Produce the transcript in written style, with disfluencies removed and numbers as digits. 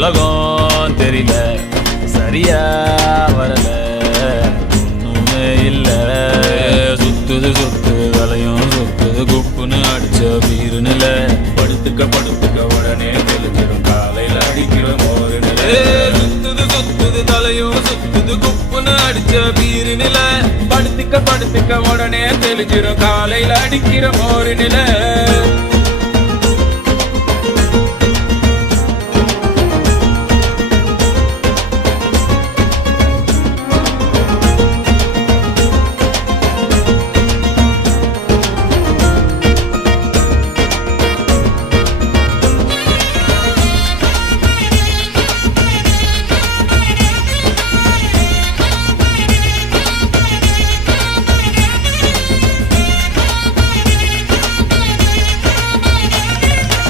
உலகம் தெரியல சரியா வரல ஒண்ணுமே இல்ல சுத்துது தலையும் சுத்துது குப்புன்னு அடிச்ச வீருநில படுத்துக்க உடனே தெளிஞ்சிடும் காலையில அடிக்கிற மோரு நில சுத்துது தலையும் சுத்துது குப்புன்னு அடிச்ச வீருநில படுத்துக்க உடனே தெளிஞ்சிடும் காலையில அடிக்கிற மோரு நில